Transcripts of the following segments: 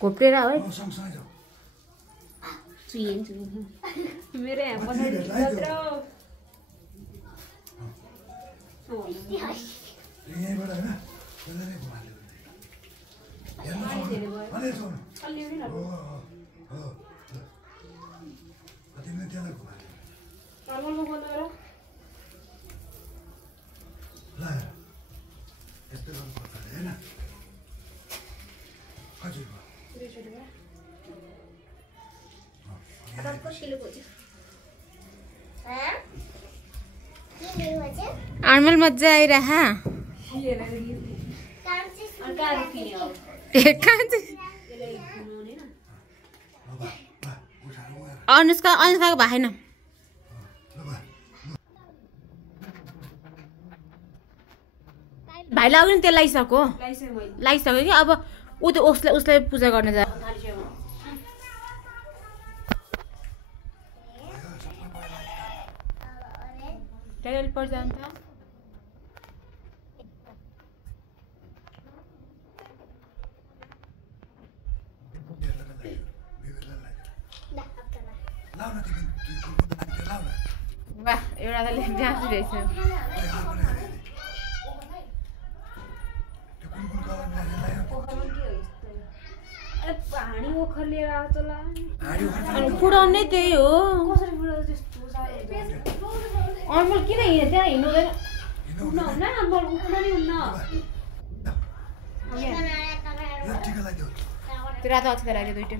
घोप्टेर है सँगसँगै जाऊ चुइन मेरो यहाँ पछाडि जत्रो यहीँबाट होइन त्यसलाई घुमाल्यो तिमीले त्यसलाई घुमाल्यो ल यस्तो गर्नुपर्छ होइन हजुर आर्मल मजा आइरहा अनुष्काको भाइन भाइलाई अघि त्यो लाइसक्यो कि अब ऊ त्यो उसलाई पूजा गर्न जा पर जान्छ वाह एउटा त ल्यान्छु रहेछ पुडाउने त्यही हो अनमोल किन हिँड्यो त्यहाँ हिँड्नु त्यो रातो अक्षता लाग्यो दुइटै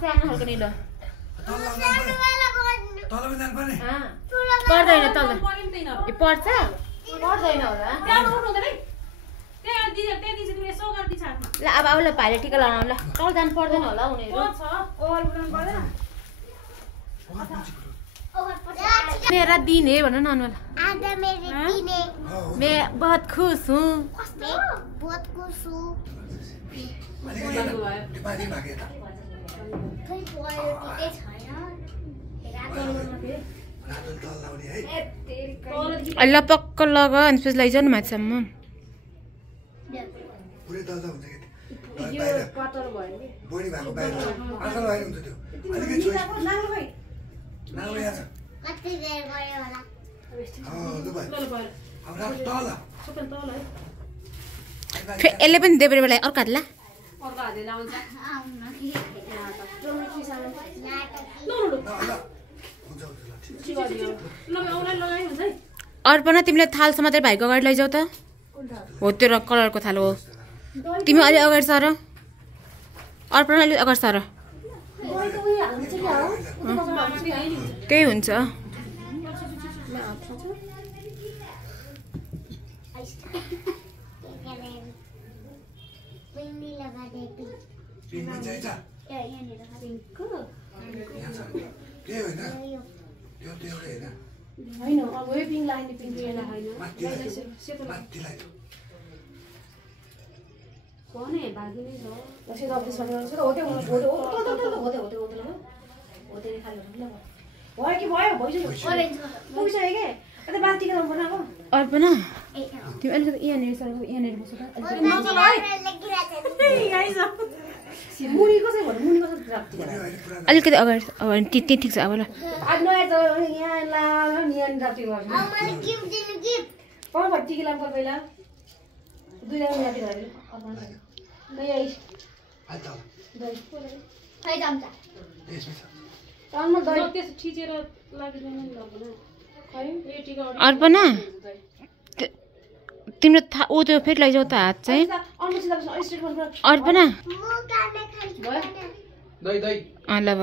सानो खालको निलो पर्दैन तल पर्छ पर्दैन होला ल अब आउला भाइले टिका लगाउनु ल तल जानु पर्दैन होला उनीहरू मेरा दिन है भन न अनुला मैं बहुत खुश हूँ अल्लाह पक्क लगा अनि लैजाऊ न माथिसम्म यसले पनि देब्रेलाई अर्को हातला अर्पणा तिमीले थाल समातेर भाइको अगाडि लैजाऊ त हो त्यो कलरको थाल हो तिमी अलि अगाडि सर अर्पणा अलि अगाडि सर त्यही हुन्छ अर्पणा तिमी अलिकति यहाँनिर बस्छ अलिकति अगाडि त्यही ठिक छ अब ल अर्पणा तिम्रो ऊ त्यो फेरि लैजाऊ त हात चाहिँ अर्पणा ल ल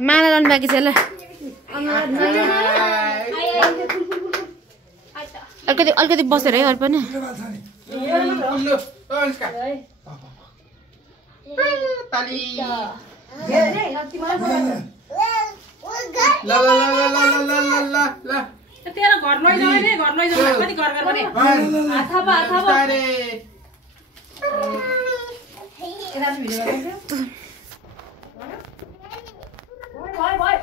माला लाउनु बाँकी छ ल अलिकति बसेर है अर्पणा घर लैजाऊ नि घर लैजाऊ कति घर घर भने आथाबा अरे एदा भिडियो गर्छ भाइ भाइ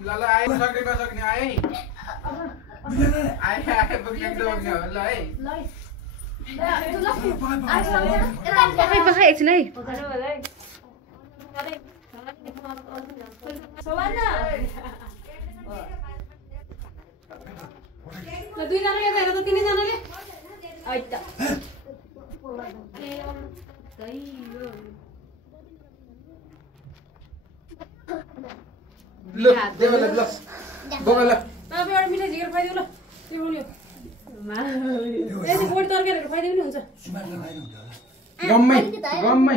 ल आए सक्ने नसक्ने आए नि आए बग्ने ल है बखा एकछिन है दुईजना यता हेर त तिनैजनाले ल देवला ल बगल अब एउटा मिठाई झिकेर खुवाइदिउ ल त्यो बोल्यो यदि बोडी तरकारीहरू खुवाइदिउ नि हुन्छ गम्मै गम्मै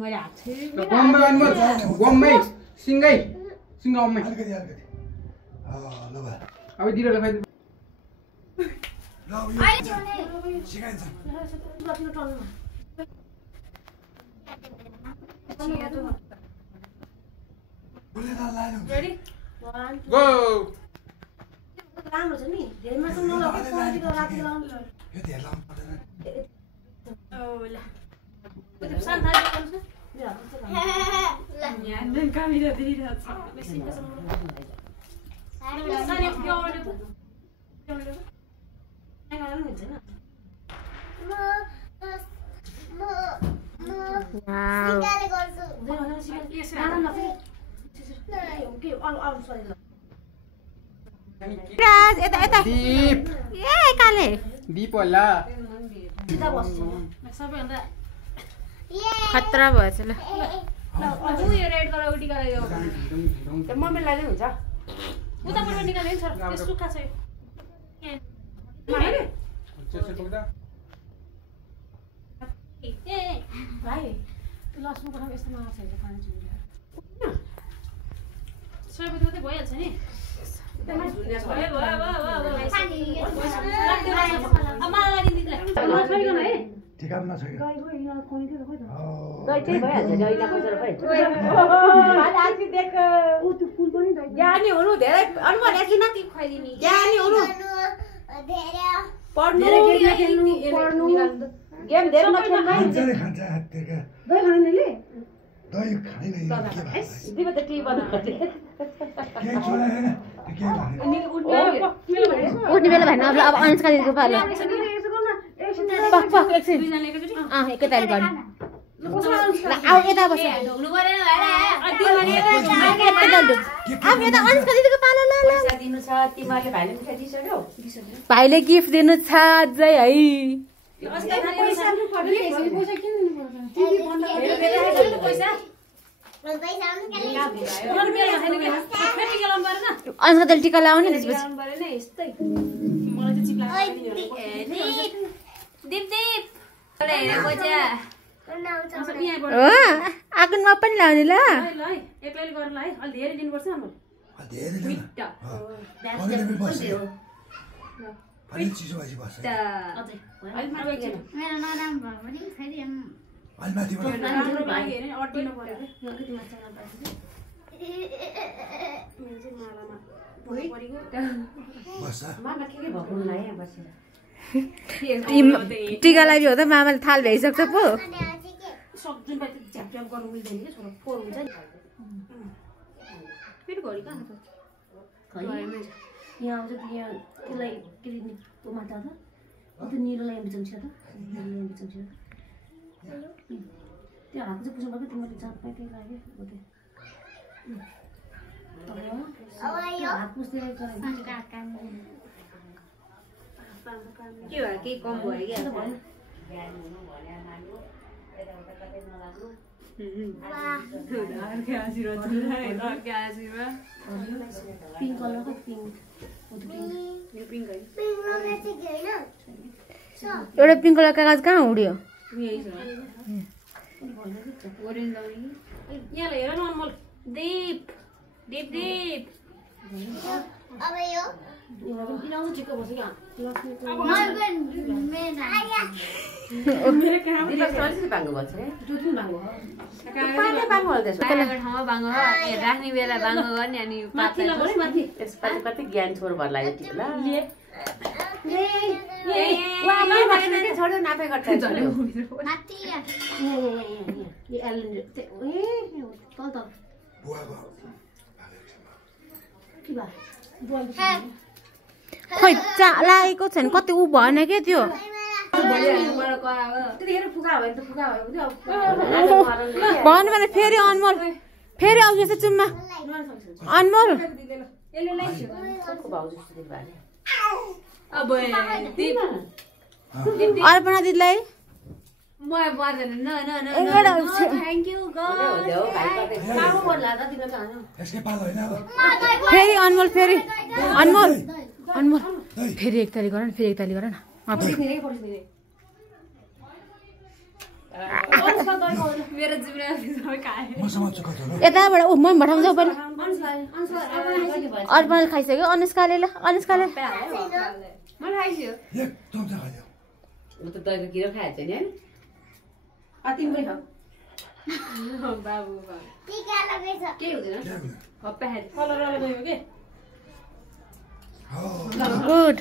मैले हाक्छु गम्मै अनमोल गम्मै सिंगै सिंगम्मै अलिकति ल बा अब दिरो लगाइदिनु ल यो सिकाइन्छ बोलेर लानु रेडी गो राम्रो छ नि धेरै मासु नलागे क्वालिटीको राति लाउनु यो धेरै लाउनु पर्दैन ओला त्यो सान थाले गर्छ ल यहाँ नन कामिरा दिइरहेछ बेसी बेसी साने के आउने त हैन हैन हुन्छ हैन सिकाले गर्छु राज यता यता दीप ए काले दीप होला सिधा बस्छु सबैभन्दा ये खतरा भएछ ल यो रेड कलर उटी गरायो त्यो मम्मी लाइले हुन्छ उताबाट निकाल्यो नि सर त्यो सुक्खा छ यो चेसे पुग्दा ए भाइ लसुनको नाम यस्तो नआछ हैन पानी जुल्ला सबै मात्रै भइहाल्छ नि ठिकाना छ ज्ञानी हुनु धेरै अनुभव देखिन ती खुवाइदिने ज्ञानी हुनु धेरै पढ्नु गेम धेरै नखेल्नु खान्छ खान्छ हातका दही खानेले दही खाने नै के भन्छ दिबे त टिभी बन्द गर्छ के छोरा हैन के भने उठ्ने बेला भएन अब अनुष्का दिदीको पालो पक पक एकछिन एकैताल गर्नु आउ यता बस ढोग्नु परेन अब यता अनुष्का दिदीको पालो ल ल दिनु छ तिमीले भाइले मिठाई दिइसक्यौ भाइले गिफ्ट दिनु छ अझै है अनुष्का दिदी टिका लाउने आँगनमा पनि लाउने ल धेरै अलिअलि बस्छ अलि चिसो भएपछि बस्छ मेरो नराम्रो पनि खाइदिएम अलि माथिबाट बस्छ मामा के भक्नु लाग्यो बसेर टिका लागि हो त मामाले थाल भ्याइसक्छ पो सक्छु झ्याप गर्नु मिल्दैन कि छोरा फोहोर हुन्छ नि फेरि घरि कहाँ यहाँ आउँछ यहाँ त्यसलाई के दिने त्यो माता त त्यो निरोलाई बिचाउँछ त बिचाउँछ त्यो हात चाहिँ पुज्नु पर्छ तिमीले जात पाइ त्यही लाग्यो हात पुस्दै के भयो केही कम भयो क्या पिङ्क कलरको पिङ्क एउटा पिङ्क कलर कागज कहाँ उड्यो यहाँ हेर न अनमोल दीप दीप दीप अब यो यिनीहरू ठिक्क बस्यो क्या म मेरो कहाँ दिपक अलिकति बाङ्गो भन्छ रे दुई बाङ्गो हो पाते बाङ्गो हो त्यसमा बाहिरको ठाउँमा बाङ्गो हो राख्ने बेला बाङ्गो गर्ने अनि माथि लगाउने माथि यसपालि कति ज्ञान छोर भर लाग्यो टिप्ला छोड्यो नापे गर्छ माथि ये एलन तल तल बुवाको के भा खोइ लागेको छैन कति उ भएन के त्यो त्यतिखेर फुका भयो त फुका भयो भन्नु भने फेरि अनमोल फेरि आउँछ यस्तो चुम्मा अनमोल भाउ जस्तो दिनु अब अर्पणा दिदीलाई यसकै पालो होइन अब फेरि अनमोल फेरि अनमोल अनमोल फेरि एक ताली गर न फेरि एक ताली गर न म समात्छु कता हो यताबाट ऊ म भठाउँछ पहिला अर्पणले खाइसक्यो अनुष्काले ल अनुष्काले एक चम्चा खायो म त दहीको किरो खाएको छैन तिमी पनि खाऊ टीका लगाइछ के हुँदैन के हुने कलर गयो के हो गुड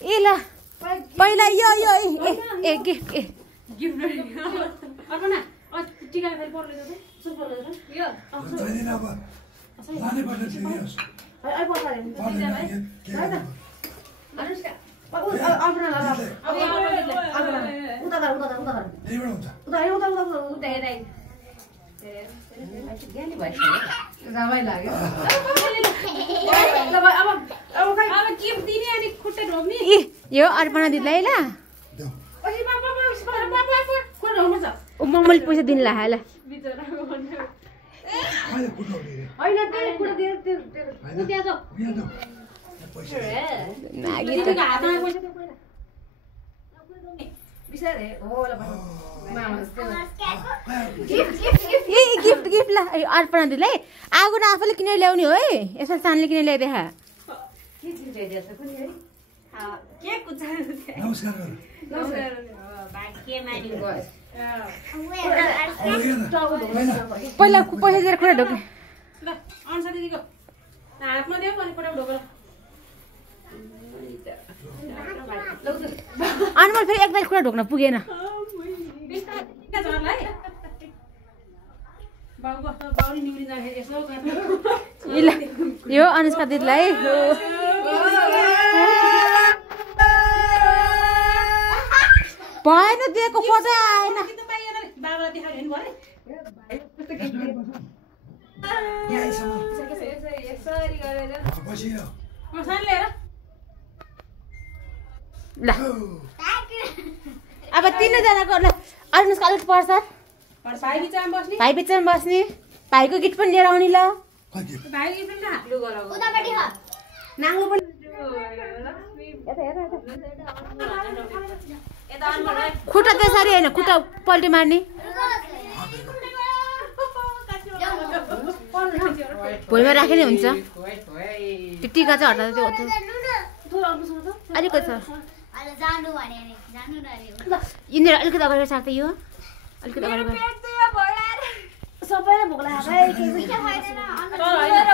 ए ल पहिला यो ए गिफ्ट ए अर्पणा टिका फेरि पर्ले जान्छ सुन पर्ले जान्छ यो चाहिँदैन अब लानै पर्छ दिनुहोस् अहिले पर्छ अरे पर्दैन के गर्नु अनुष्का अर्पणा ल अब उता त्यहीबाट हुन्छ ज्ञानी भइसक्यो रमाइ लाग्यो अब गिफ्ट दिने अनि खुट्टा ढोक्ने ए यो अर्पणा दिदीलाई ल देऊ खुट्टा ढोक्नु छ मैले पैसा दिनु ला ल अहिले फुटाउने रे होइन त्यो खुट्टा दिएर होइन त्यहाँ त यहाँ देऊ पैसा नागी त तिमीको हातमा पैसा त्यो पहिला बिसारे हो ल ए गिफ्ट ला अर्पणा दिदीलाई आगो त आफूले किनेर ल्याउने हो है यसमा चानले किनेर ल्याइदेखा के चिज ल्याइदिएछ कुन है नमस्कार गर पहिला पैसा दिएर खुट्टा ढोक्ने ल अनुसा दिदीको हातमा देऊ अनि खुट्टा ढोकेर अनमोल फेरि एक ताल खुट्टा ढोक्न पुगेन बिस्तारै झर्लाई बाउले निम्री जाने यसो ए ल यो अनुष्का दिदीलाई भएन दिएको फोटो आएन बाबालाई देखाउने भयो पछि सानो लिएर ल अब तीनजनाको ल अनुष्का अलिक पर्छ भाइ बिचामा बस्ने भाइ बिचमा बस्ने भाइको गिफ्ट पनि लिएर आउने ल कति भाइ पनि कहाँ उतापट्टि हो नाङ्लो पनि खुट्टा त्यसरी होइन खुट्टा पल्टी मार्ने भुइँमा राखे नि हुन्छ त्यो टिका चाहिँ हटाउँदा त्यो अलिकति छ अहिले जानु भने नि जानु न अरे यिनीहरू अलिकति अगाडि साथ यो अलिकति अगाडि सबैलाई भोक लागेको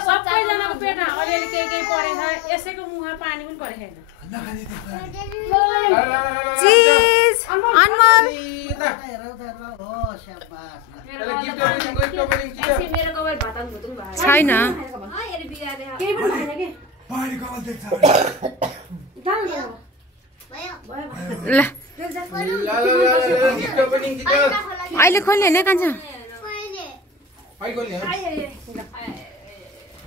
सबैजनाको पेटमा अलिअलि केही परेछ यसैको मुखमा पानी पनि परेको छैन नखाने चिज अनमोल मेरो कपाल भाताङ भुतुङ भयो छैन केही पनि भएन कि पहाडी कपाल देख्छ ल अहिले खोल्ने होइन कान्छ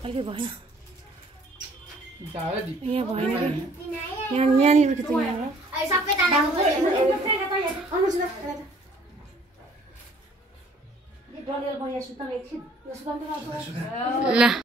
अहिले भएन यहाँ भएन यहाँनिर खिच्छ यहाँ सबै डलेर बढिया सुत्न एकछिन ल